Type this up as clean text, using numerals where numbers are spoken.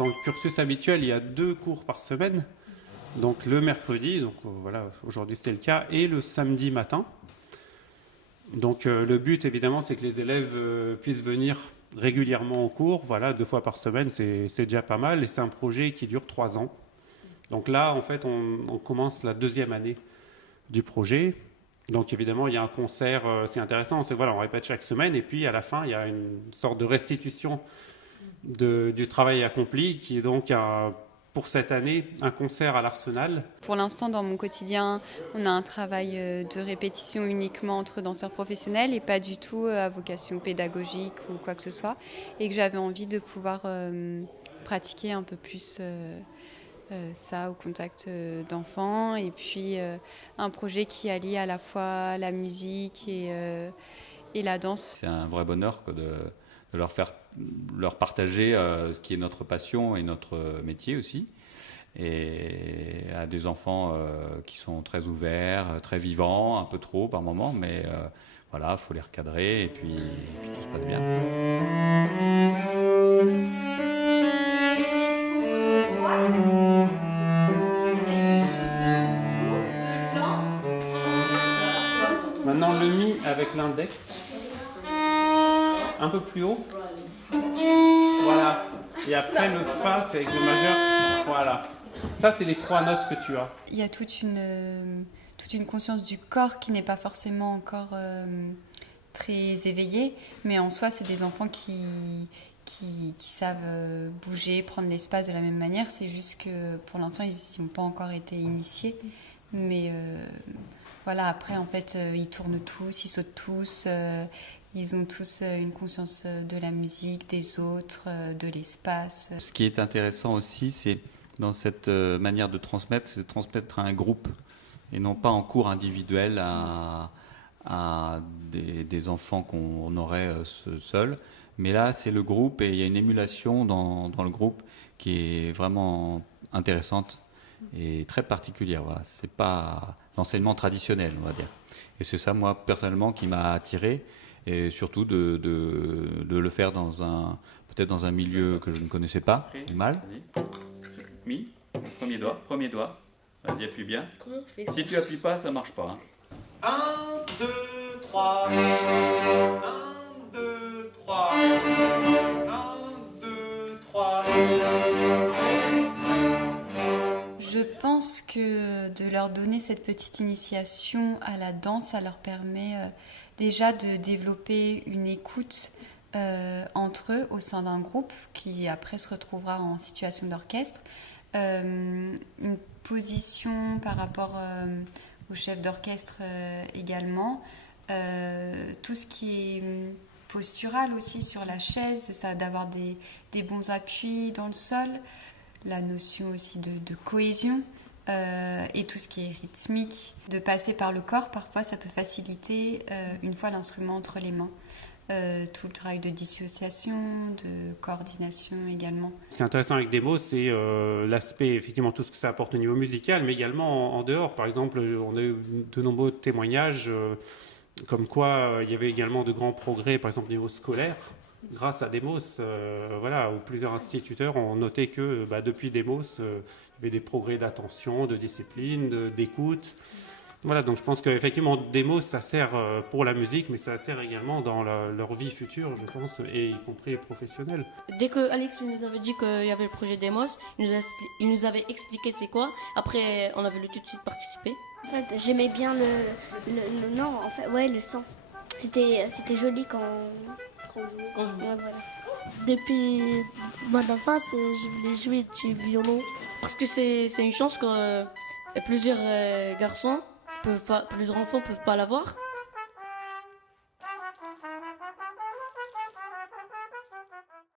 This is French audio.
dans le cursus habituel, il y a 2 cours par semaine. Donc le mercredi, donc voilà, aujourd'hui c'était le cas, et le samedi matin. Donc le but évidemment c'est que les élèves puissent venir régulièrement au cours, voilà, 2 fois par semaine, c'est déjà pas mal, et c'est un projet qui dure 3 ans. Donc là en fait on commence la 2e année du projet. Donc évidemment il y a un concert, c'est intéressant, c'est voilà, on répète chaque semaine, et puis à la fin il y a une sorte de restitution du travail accompli, qui est donc pour cette année, un concert à l'Arsenal. Pour l'instant, dans mon quotidien, on a un travail de répétition uniquement entre danseurs professionnels et pas du tout à vocation pédagogique ou quoi que ce soit. Et que j'avais envie de pouvoir pratiquer un peu plus ça au contact d'enfants. Et puis un projet qui allie à la fois la musique et la danse. C'est un vrai bonheur que de leur partager ce qui est notre passion et notre métier aussi, et à des enfants qui sont très ouverts, très vivants, un peu trop par moment, mais voilà, il faut les recadrer et puis tout se passe bien. Maintenant le mi avec l'index, un peu plus haut. Voilà. Et après le fa, c'est avec le majeur. Voilà. Ça, c'est les 3 notes que tu as. Il y a toute une conscience du corps qui n'est pas forcément encore très éveillée, mais en soi, c'est des enfants qui savent bouger, prendre l'espace de la même manière. C'est juste que pour l'instant, ils n'ont pas encore été initiés. Mais voilà, après, en fait, ils tournent tous, ils sautent tous. Ils ont tous une conscience de la musique, des autres, de l'espace. Ce qui est intéressant aussi, c'est dans cette manière de transmettre, c'est de transmettre à un groupe et non pas en cours individuel à des enfants qu'on aurait seuls. Mais là, c'est le groupe et il y a une émulation dans le groupe qui est vraiment intéressante et très particulière. Voilà. C'est pas l'enseignement traditionnel, on va dire. Et c'est ça, moi, personnellement, qui m'a attiré. Et surtout de le faire peut-être dans un milieu que je ne connaissais pas, du mal. Mi, premier doigt. Vas-y, appuie bien. Comment on fait ça ? Si tu appuies pas, ça marche pas. 1, 2, 3. 1, 2, 3. 1, 2, 3. Je pense que de leur donner cette petite initiation à la danse, ça leur permet déjà de développer une écoute entre eux au sein d'un groupe qui après se retrouvera en situation d'orchestre, une position par rapport au chef d'orchestre également, tout ce qui est postural aussi sur la chaise, ça, d'avoir des bons appuis dans le sol, la notion aussi de cohésion. Et tout ce qui est rythmique, de passer par le corps, parfois ça peut faciliter une fois l'instrument entre les mains. Tout le travail de dissociation, de coordination également. Ce qui est intéressant avec Demos, c'est l'aspect, effectivement, tout ce que ça apporte au niveau musical, mais également en dehors. Par exemple, on a eu de nombreux témoignages comme quoi il y avait également de grands progrès, par exemple au niveau scolaire, grâce à Demos, voilà, où plusieurs instituteurs ont noté que depuis Demos, il y avait des progrès d'attention, de discipline, d'écoute. Voilà, donc je pense qu'effectivement, Demos, ça sert pour la musique, mais ça sert également dans leur vie future, je pense, et y compris professionnelle. Dès que Alex nous avait dit qu'il y avait le projet Demos, il nous avait expliqué c'est quoi. Après, on a voulu tout de suite participer. En fait, j'aimais bien le non, en fait, ouais, le son. C'était joli quand Quand je joue. ouais, voilà. Depuis mon enfance, je voulais jouer du violon. Parce que c'est une chance que plusieurs garçons, plusieurs enfants peuvent pas l'avoir.